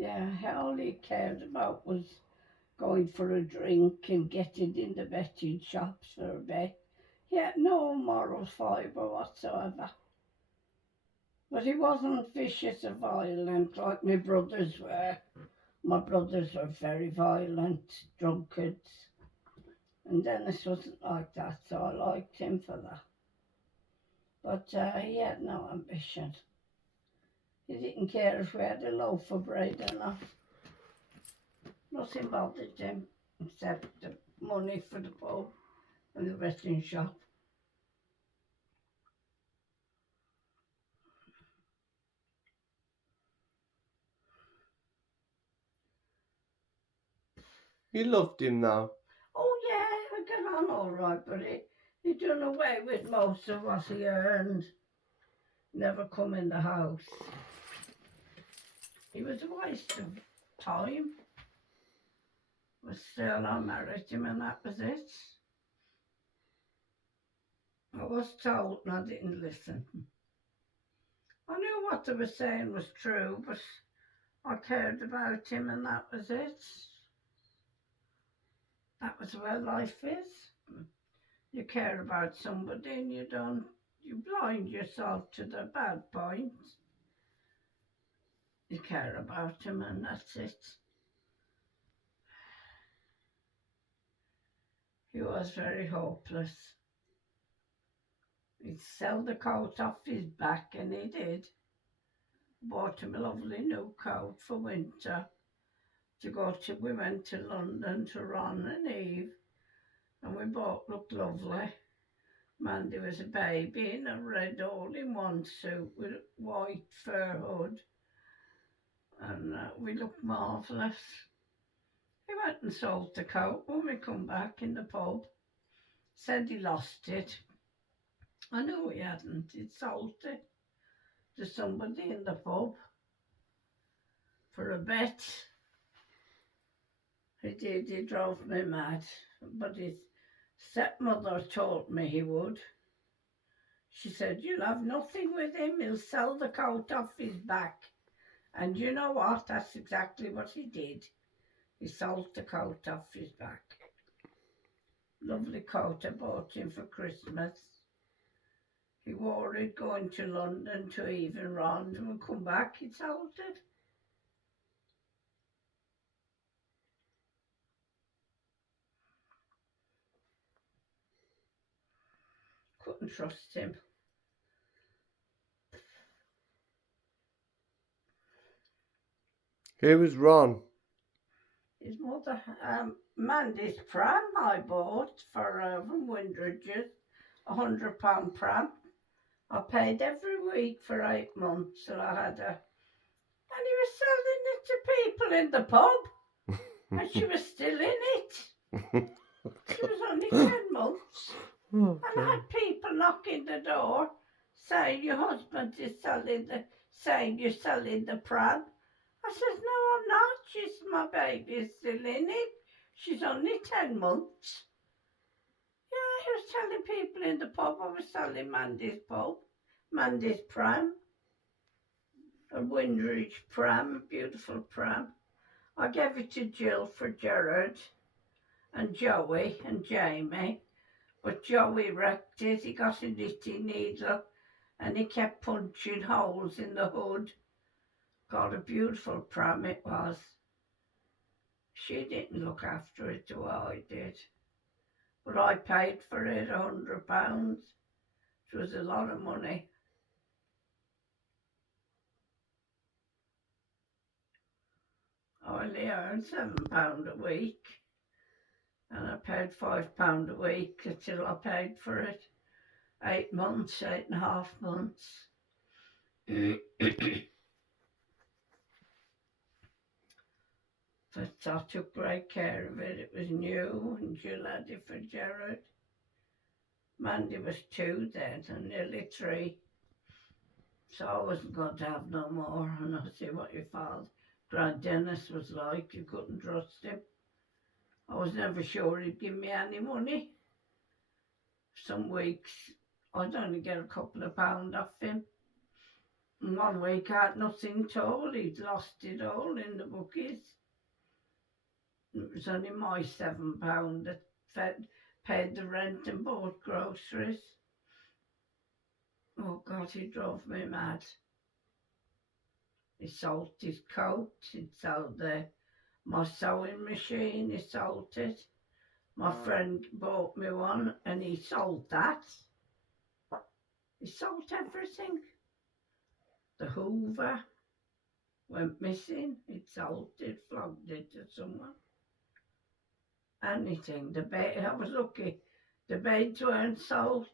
Yeah, all he cared about was going for a drink and getting in the betting shops for a bet. He had no moral fibre whatsoever. But he wasn't vicious or violent like my brothers were. My brothers were very violent, drunkards, and Dennis wasn't like that, so I liked him for that. But he had no ambition. He didn't care if we had a loaf of bread or not. Nothing bothered him except the money for the pub and the betting shop. You loved him though. Oh yeah, we got on all right, but he done away with most of what he earned. Never come in the house. He was a waste of time. But still, I married him, and that was it. I was told, and I didn't listen. I knew what they were saying was true, but I cared about him, and that was it. That was where life is. You care about somebody, and you blind yourself to the bad points. You care about him, and that's it. He was very hopeless. He'd sell the coat off his back, and he did. Bought him a lovely new coat for winter to go to. We went to London to Ron and Eve, and we both looked lovely. Mandy was a baby in a red all-in-one suit with a white fur hood, and we looked marvellous. He went and sold the coat when we come back in the pub. Said he lost it. I knew he hadn't. He'd sold it to somebody in the pub for a bet. He did. He drove me mad. But his stepmother told me he would. She said, "You'll have nothing with him. He'll sell the coat off his back." And you know what? That's exactly what he did. He sold the coat off his back. Lovely coat I bought him for Christmas. He wore it going to London to Eve and Ron, and would come back, he'd sold it. Couldn't trust him. Who was Ron? His mother, Mandy's pram I bought for from Windridge's, £100 pram. I paid every week for 8 months, and I had a. And he was selling it to people in the pub, and she was still in it. She was only 10 months, and I had people knocking the door saying your husband is saying you're selling the pram. I says, "No, I'm not. My baby's still in it. She's only 10 months." Yeah, he was telling people in the pub I was selling Mandy's pram, a Windridge pram, beautiful pram. I gave it to Jill for Gerard and Joey and Jamie, but Joey wrecked it. He got a knitting needle and he kept punching holes in the hood. God, a beautiful pram it was. She didn't look after it the way I did, but I paid for it £100. It was a lot of money. I only earned £7 a week, and I paid £5 a week until I paid for it. 8 months, 8.5 months. But I took great care of it. It was new, and Jill had it for Gerard. Mandy was 2 then, and nearly 3. So I wasn't going to have no more. And I see what your father, Grand Dennis, was like. You couldn't trust him. I was never sure he'd give me any money. Some weeks I'd only get a couple of pound off him. And 1 week I had nothing at all. He'd lost it all in the bookies. It was only my £7 that paid the rent and bought groceries. Oh God, he drove me mad. He sold his coat, he sold my sewing machine, he sold it. My friend bought me one and he sold that. He sold everything. The Hoover went missing, he sold it, flogged it to someone. Anything. I was lucky. The beds weren't sold.